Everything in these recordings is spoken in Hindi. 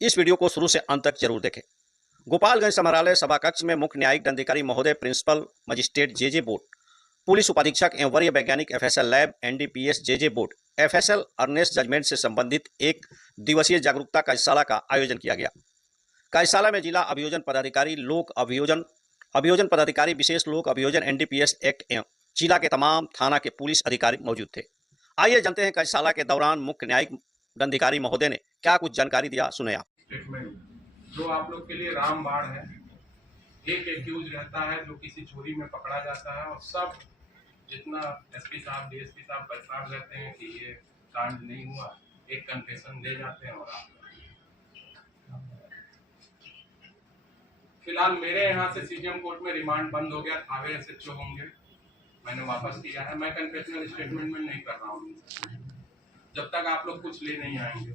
इस वीडियो को शुरू से अंत तक जरूर देखें। गोपालगंज समाहरणालय सभा कक्ष में मुख्य न्यायिक दंडाधिकारी महोदय, प्रिंसिपल मजिस्ट्रेट जे बोर्ड, पुलिस उपाधीक्षक एवं वरीय वैज्ञानिक FSL लैब NDPS जे बोर्ड, FSL अर्नेस्ट जजमेंट से संबंधित एक दिवसीय जागरूकता कार्यशाला का आयोजन किया गया। कार्यशाला में जिला अभियोजन पदाधिकारी, लोक अभियोजन पदाधिकारी, विशेष लोक अभियोजन NDPS एक्ट एवं जिला के तमाम थाना के पुलिस अधिकारी मौजूद थे। आइए जानते हैं कार्यशाला के दौरान मुख्य न्यायिक दंडाधिकारी महोदय ने क्या कुछ जानकारी दिया, सुने आप। स्टेटमेंट जो आप लोग के लिए रामबाण है। एक एक्यूज रहता है जो किसी चोरी में पकड़ा जाता है और सब जितना SP साहब DSP साहब परेशान रहते हैं कि ये कांड नहीं हुआ, एक कन्फेशन ले जाते हैं। और आप फिलहाल मेरे यहाँ से CGM कोर्ट में रिमांड बंद हो गया, थावे SHO होंगे, मैंने वापस किया है। मैं कन्फेशनल स्टेटमेंट में नहीं कर रहा हूँ जब तक आप लोग कुछ ले नहीं आएंगे।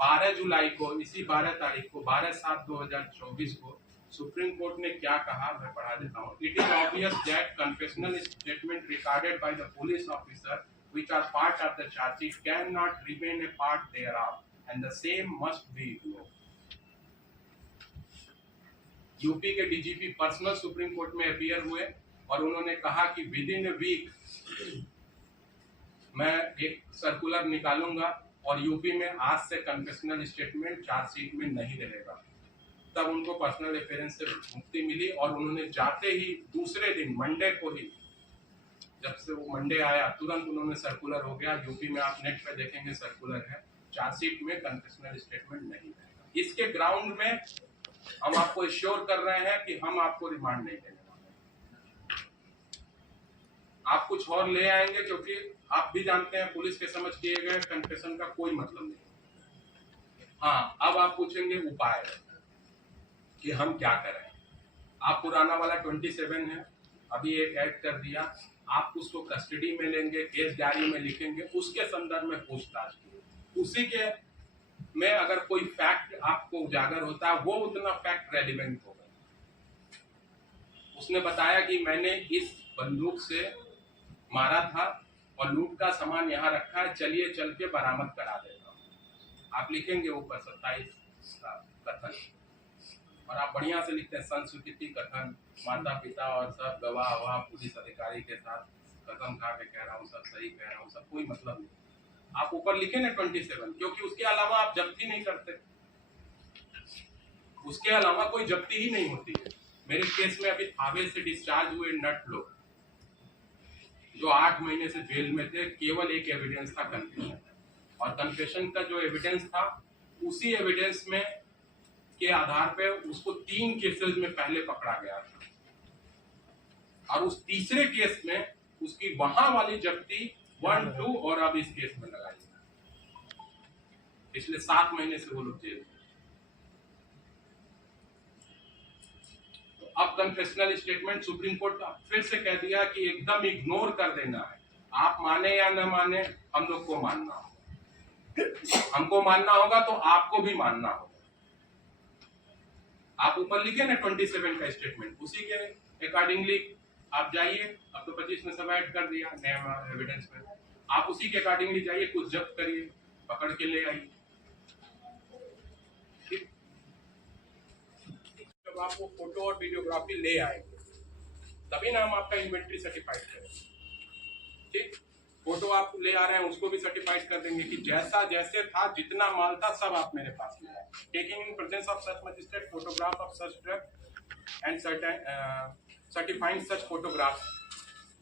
12 जुलाई को, इसी 12 तारीख को, 12/7/2024 को सुप्रीम कोर्ट ने क्या कहा, मैं पढ़ा देता हूँ। It is obvious that confessional statement recorded by the police officer which are part of the charge sheet cannot remain a part thereof and the same must be ignored. UP के DGP पर्सनल सुप्रीम कोर्ट में अपीयर हुए और उन्होंने कहा कि विद इन ए वीक मैं एक सर्कुलर निकालूंगा और यूपी में आज से कन्फेशनल स्टेटमेंट चार्जशीट में नहीं रहेगा। तब उनको पर्सनल अफेयरेंस से मुक्ति मिली और उन्होंने जाते ही दूसरे दिन मंडे को ही, जब से वो मंडे आया तुरंत उन्होंने सर्कुलर हो गया। यूपी में आप नेट पे देखेंगे सर्कुलर है, चार्जशीट में कन्फेशनल स्टेटमेंट नहीं रहेगा। इसके ग्राउंड में हम आपको एश्योर कर रहे हैं कि हम आपको रिमांड नहीं देने वाले। आप कुछ और ले आएंगे क्योंकि आप भी जानते हैं पुलिस के समझ किए गए कन्फेशन का कोई मतलब नहीं। हाँ, अब आप पूछेंगे उपाय कि हम क्या करें। आप पुराना वाला 27 है, अभी एक ऐड कर दिया, आप उसको कस्टडी में लेंगे, केस डायरी में लिखेंगे, उसके संदर्भ में पूछताछ कीजिए। उसी के में अगर कोई फैक्ट आपको उजागर होता है वो उतना फैक्ट रेलिवेंट होगा। उसने बताया कि मैंने इस बंदूक से मारा था और लूट का सामान यहाँ रखा है, चलिए चल के बरामद करा देता हूँ। आप लिखेंगे ऊपर 27 का कथन और आप बढ़िया से लिखते हैं संस्वीकृति कथन, माता पिता और सब गवाह वहाँ पुलिस अधिकारी के साथ कसम खा के कह रहा हूँ सब सही कह रहा हूँ, सब कोई मतलब नहीं। आप ऊपर लिखे ना 27, क्योंकि उसके अलावा आप जब्ती नहीं करते, उसके अलावा कोई जब्ती ही नहीं होती है। मेरे केस में अभी थावे से डिस्चार्ज हुए नट लोग जो 8 महीने से जेल में थे, केवल एक एविडेंस था कन्फेशन, और कन्फेशन का जो एविडेंस था उसी एविडेंस में के आधार पे उसको 3 केसेस में पहले पकड़ा गया था और उस तीसरे केस में उसकी वहां वाली जब्ती 1, 2 और अब इस केस में लगाई। पिछले 7 महीने से वो लोग जेल में। तो अब कन्फेशनल स्टेटमेंट सुप्रीम कोर्ट फिर से कह दिया कि एकदम इग्नोर कर देना है। आप माने या न माने, हम लोग को मानना होगा। हमको मानना होगा तो आपको भी मानना होगा। आप ऊपर लिखे ना 27 का स्टेटमेंट, उसी के अकॉर्डिंगली आप जाइए। अब तो 25 में सब ऐड कर दिया नया एविडेंस में, आप उसी के अकॉर्डिंगली जाइए, कुछ जब्त करिए, पकड़ के ले आइए। जब आप वो फोटो और वीडियोग्राफी ले आएंगे तभी ना हम आपका इन्वेंट्री सर्टिफाइड करेंगे। ठीक, फोटो आप ले आ रहे हैं उसको भी सर्टिफाइड कर देंगे कि जैसा जैसे था, जितना माल था सब आप मेरे पास ले आए। Taking in presence of such magistrate photograph of such drug and certifying such photographs,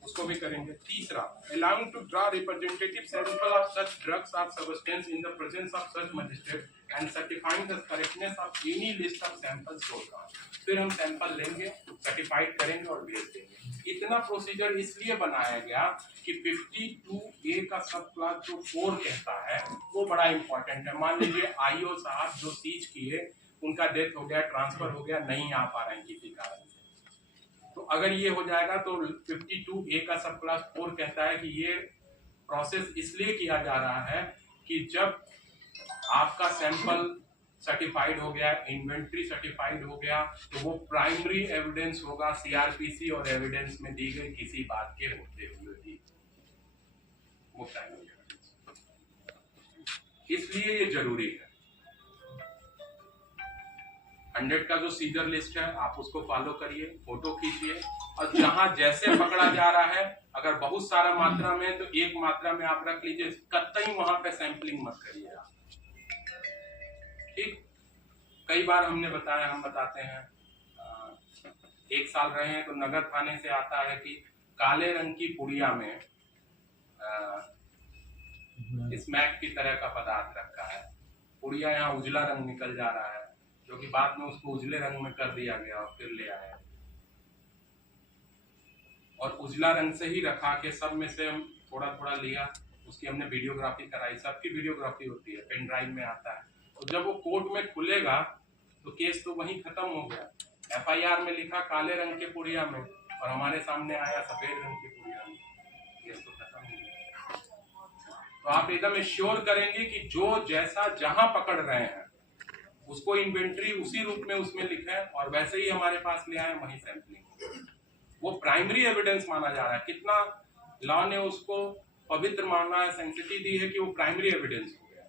उसको भी करेंगे। तीसरा, allowing to draw representative sample of such drugs or substance in the presence of such magistrate and certifying the correctness of any list of samples so drawn। फिर हम सैंपल लेंगे, सर्टिफाइड करेंगे और भेज देंगे। इतना प्रोसीजर इसलिए बनाया गया कि 52A का सब क्लास जो 4 कहता है वो बड़ा इंपॉर्टेंट है। मान लीजिए IO साहब जो सीज किए, उनका डेथ हो गया, ट्रांसफर हो गया, नहीं आ पा रहे हैं किसी कारण से, तो अगर ये हो जाएगा तो 52A का सब क्लास 4 कहता है कि ये प्रोसेस इसलिए किया जा रहा है कि जब आपका सैंपल सर्टिफाइड हो गया, इन्वेंट्री सर्टिफाइड हो गया, तो वो प्राइमरी एविडेंस होगा CRPC और एविडेंस में दी गई किसी बात के होते हुए भी वो प्राइमरी एविडेंस, इसलिए ये जरूरी है। 100 का जो सीजर लिस्ट है आप उसको फॉलो करिए, फोटो खींचिए, और जहां जैसे पकड़ा जा रहा है अगर बहुत सारा मात्रा में तो एक मात्रा में आप रख लीजिए, कतई वहां पे सैंपलिंग मत करिए आप। ठीक, कई बार हमने बताया, हम बताते हैं, 1 साल रहे हैं तो नगर थाने से आता है कि काले रंग की पुड़िया में स्मैक की तरह का पदार्थ रखा है, पुड़िया यहाँ उजला रंग निकल जा रहा है, जो कि बाद में उसको उजले रंग में कर दिया गया और फिर ले आए, और उजला रंग से ही रखा के सब में से हम थोड़ा थोड़ा लिया, उसकी हमने वीडियोग्राफी कराई, सबकी वीडियोग्राफी होती है, पेन ड्राइव में आता है। तो जब वो कोर्ट में खुलेगा तो केस तो वहीं खत्म हो गया। एफआईआर में लिखा काले रंग के पुड़िया में और हमारे सामने आया सफेद रंग की पुड़िया में, केस तो खत्म हो गया। तो आप एकदम श्योर करेंगे कि जो जैसा जहां पकड़ रहे हैं उसको इन्वेंट्री उसी रूप में उसमें लिखें और वैसे ही हमारे पास ले आए, वहीं सैंपलिंग। वो प्राइमरी एविडेंस माना जा रहा है, कितना लॉ ने उसको पवित्र माना है, सेंसिटिव दी है कि वो प्राइमरी एविडेंस हो गया।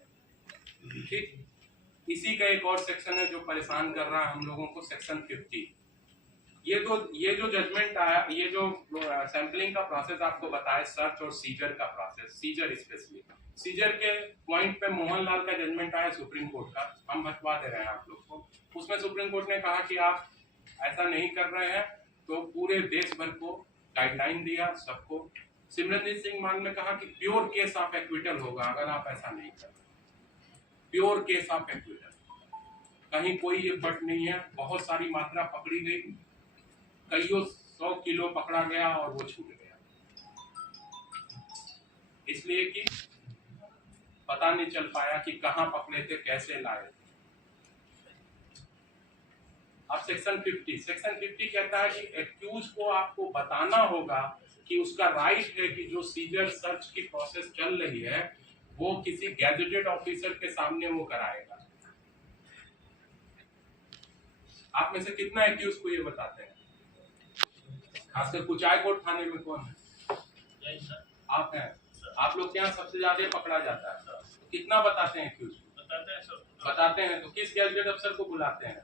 ठीक, इसी का एक और सेक्शन है जो परेशान कर रहा है हम लोगों को, सेक्शन 50। ये जो जजमेंट आया, ये जो सैंपलिंग का प्रोसेस आपको बताया, सर्च और सीजर का प्रोसेस, सीजर स्पेशली, सीजर के पॉइंट पे मोहनलाल का जजमेंट आया सुप्रीम कोर्ट का, हम बतवा दे रहे हैं आप लोग को। उसमें सुप्रीम कोर्ट ने कहा कि आप ऐसा नहीं कर रहे हैं, तो पूरे देश भर को गाइडलाइन दिया सबको। सिमरनजीत सिंह मान ने कहा कि प्योर केस ऑफ एक्विटल होगा अगर आप ऐसा नहीं कर रहे, प्योर केस ऑफ एक्विटल, कहीं कोई ये बट नहीं है। बहुत सारी मात्रा पकड़ी गई, कईयों 100 किलो पकड़ा गया और वो छूट गया, इसलिए कि पता नहीं चल पाया कि कहां पकड़े थे, कैसे लाए। अब सेक्शन 50 कहता है कि एक्यूज को आपको बताना होगा कि उसका राइट है कि जो सीजर सर्च की प्रोसेस चल रही है वो किसी गैजेटेड ऑफिसर के सामने वो कराएगा। आप में से कितना एक्यूज को ये बताते हैं? खासकर कुचायकोट थाने में कौन है? आप हैं। आप लोग के यहाँ सबसे ज्यादा पकड़ा जाता है, तो कितना बताते हैं एक्यूज को? बताते हैं। तो किस गैजेटेड अफसर को बुलाते हैं?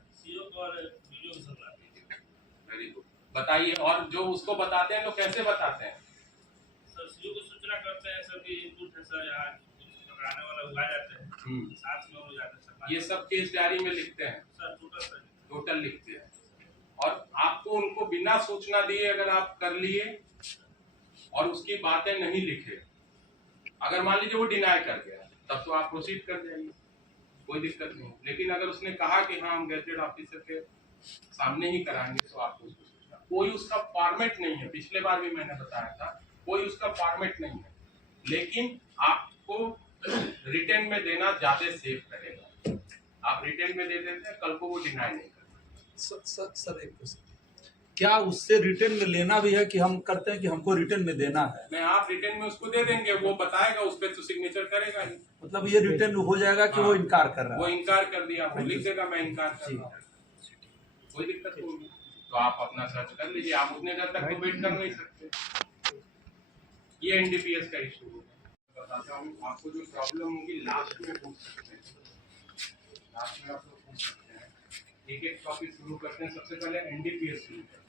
वेरी गुड, बताइए। और जो उसको बताते हैं तो कैसे बताते हैं? सर सीओ को सूचना करते हैं सर कि इनपुट है सर, यहाँ पकड़ाने वाला बुला जाते हैं, साथ में हो जाते हैं। ये सब केस डायरी में लिखते हैं सर, टोटल लिखते हैं, और आपको उनको बिना सूचना दिए अगर आप कर लिए और उसकी बातें नहीं लिखे, अगर मान लीजिए वो डिनाई कर गया, तब तो आप प्रोसीड कर जाइए, कोई दिक्कत नहीं। लेकिन अगर उसने कहा कि हाँ हम गैजेटेड ऑफिसर के सामने ही कराएंगे, तो आपको उसको सूचना, कोई उसका फॉर्मेट नहीं है। पिछले बार भी मैंने बताया था, कोई उसका फॉर्मेट नहीं है, लेकिन आपको रिटर्न में देना ज्यादा सेफ रहेगा। आप रिटर्न में दे देते हैं, कल को वो डिनाई नहीं करते। सर एक क्वेश्चन, क्या उससे रिटर्न में लेना भी है कि हम करते हैं कि हमको रिटर्न में देना है? नहीं, आप रिटर्न में उसको दे देंगे, वो बताएगा, उस पर तो सिग्नेचर करेगा ही। मतलब ये रिटर्न हो जाएगा कि वो इनकार कर रहा वो है? इनकार कर दिया, वो लिख देगा मैं इनकार कर रहा हूँ, कोई दिक्कत नहीं होगी। तो आप अपना सर्च कर लीजिए, आप उतने देर तक तो वेट कर नहीं सकते। ये एनडीपीएस का इशू है। बताता हूँ आपको, जो प्रॉब्लम होगी लास्ट में पूछ सकते हैं, लास्ट में आप लोग पूछ सकते हैं। एक एक टॉपिक शुरू करते हैं। सबसे पहले एनडीपीएस शुरू करते हैं।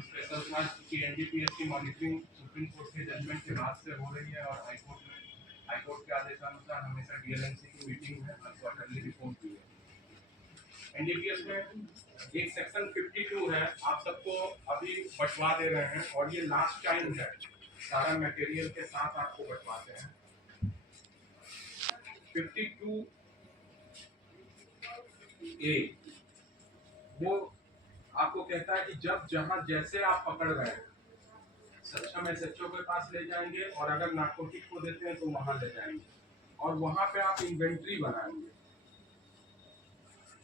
स्पेशल क्लास की एनडीपीएस की मॉनिटरिंग सुप्रीम कोर्ट के जजमेंट के बाद से हो रही है, और हाईकोर्ट के आदेशानुसार हमेशा डीएलएमसी की मीटिंग है, क्वार्टरली रिपोर्ट भी है। एनडीपीएस में एक सेक्शन 52 है, आप सबको अभी बंटवा दे रहे हैं, और ये लास्ट टाइम है, सारा मटेरियल के साथ आपको बंटवाते हैं। 52A वो आपको कहता है कि जब जहां जैसे आप पकड़ रहे हैं, सक्षम एसएचओ के पास ले जाएंगे, और अगर नार्कोटिक को देते हैं तो वहां ले जाएंगे, और वहां पे आप इन्वेंट्री बनाएंगे।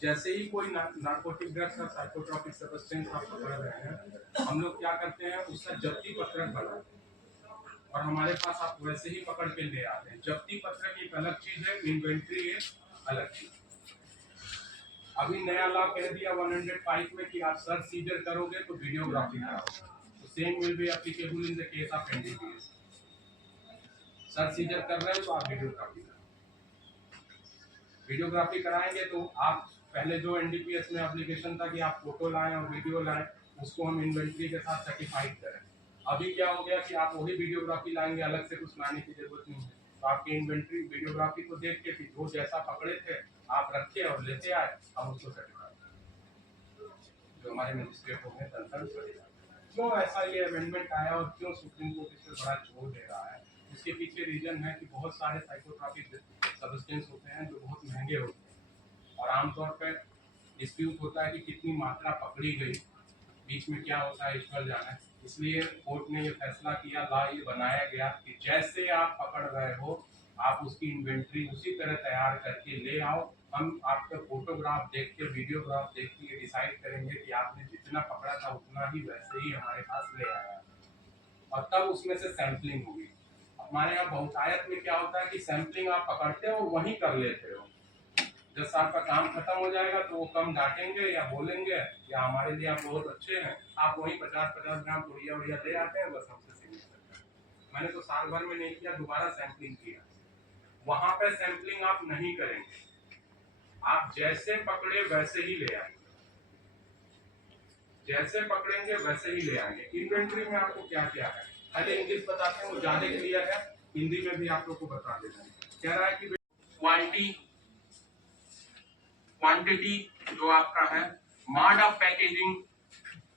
जैसे ही कोई नार्कोटिक ड्रग्स और साइकोट्रोपिक सब्सटेंस आप पकड़ रहे हैं, हम लोग क्या करते हैं, उसका जब्ती पत्रक बनाते हैं, और हमारे पास आप वैसे ही पकड़ के ले आते हैं। जब्ती पत्रक एक अलग चीज है, इन्वेंट्री एक अलग चीज। अभी नया लॉ कह दिया 105 में कि आप सर्च सीजर करोगे तो वीडियोग्राफी कराओगे, तो same will be applicable in the case of NDPS. Search seizure कर रहे हो तो आप वीडियोग्राफी कराओ, वीडियोग्राफी कराएंगे तो आप पहले जो एनडीपीएस में एप्लीकेशन था कि आप फोटो लाएं और वीडियो लाएं, उसको हम इन्वेंट्री के साथ सर्टिफाइड करें। अभी क्या हो गया कि आप वही वीडियोग्राफी लाएंगे, अलग से कुछ लाने की जरूरत नहीं है। तो आपकी इन्वेंट्री वीडियोग्राफी को देख के फिर जो जैसा पकड़े थे आप रखे और लेते आए, हम उसको सर्टिफाइड करें। जो हमारे मजिस्ट्रेट होंगे कंसर्न करेगा क्यों ऐसा ये अमेंडमेंट आया और क्यों सुप्रीम कोर्ट इस पर बड़ा जोर दे रहा है। इसके पीछे रीजन है कि बहुत सारे साइकोट्रॉपिक सब्सटेंस होते हैं जो बहुत महंगे होते हैं और आमतौर पर डिस्प्यूट होता है कि कितनी मात्रा पकड़ी गई, बीच में क्या होता है ईश्वर जाने। इसलिए कोर्ट ने ये फैसला किया, ला ये बनाया गया कि जैसे आप पकड़ रहे हो आप उसकी इन्वेंट्री उसी तरह तैयार करके ले आओ। हम आपका फोटोग्राफ देख के वीडियोग्राफ देख के डिसाइड करेंगे कि आपने जितना पकड़ा था उतना ही वैसे ही हमारे पास ले आया और तब उसमें से सैंपलिंग होगी। हमारे यहाँ बहुतायत में क्या होता है कि सैंपलिंग आप पकड़ते हो और वहीं कर लेते हो। जब आपका काम खत्म हो जाएगा तो वो कम डांटेंगे या बोलेंगे या हमारे लिए आप बहुत अच्छे हैं, आप वहीं 50-50 ग्राम पुड़िया उड़िया ले आते हैं, बस हमसे सिग्नेचर करते। मैंने तो साल भर में नहीं किया, दोबारा सैंपलिंग किया। वहां पे सैंपलिंग आप नहीं करेंगे, आप जैसे पकड़े वैसे ही ले आएंगे, जैसे पकड़ेंगे वैसे ही ले आएंगे। इन्वेंट्री में आपको क्या क्या है, पहले इंग्लिश बताते हैं, वो ज्यादा क्लियर है, हिंदी में भी आप लोग को बता देना है। कह रहा है कि क्वांटिटी जो आपका है, mode of packaging,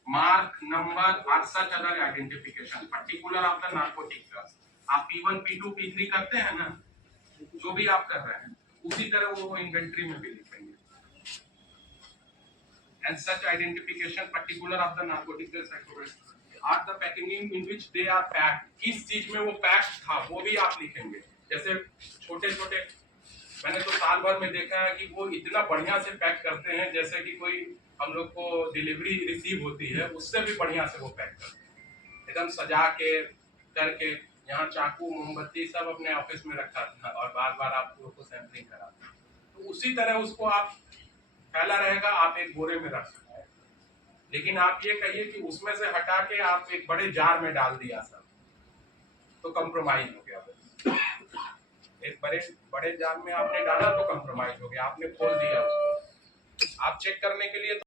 mark, number और such other identification, particular of the narcotic drugs. आप P1, P2, P3 करते हैं ना, जो भी आप कर रहे हैं उसी तरह वो इन्वेंट्री में भी लिखेंगे। And such identification particular of the narcotic drugs are the packaging in which they are packed, किस चीज में वो पैक्ड था वो भी आप लिखेंगे। जैसे छोटे छोटे, मैंने तो साल भर में देखा है कि वो इतना बढ़िया से पैक करते हैं जैसे कि कोई हम लोग को डिलीवरी रिसीव होती है उससे भी बढ़िया से वो पैक करते हैं, एकदम सजा के करके। यहाँ चाकू मोमबत्ती सब अपने ऑफिस में रखा था और बार बार आप लोग को सैंपलिंग कराते हैं, तो उसी तरह उसको आप फैला रहेगा, आप एक बोरे में रख सकते हैं। लेकिन आप ये कहिए कि उसमें से हटा के आप एक बड़े जार में डाल दिया सर, तो कंप्रोमाइज हो गया। एक बड़े जार में आपने डाला तो कंप्रोमाइज हो गया, आपने खोल दिया उसको। आप चेक करने के लिए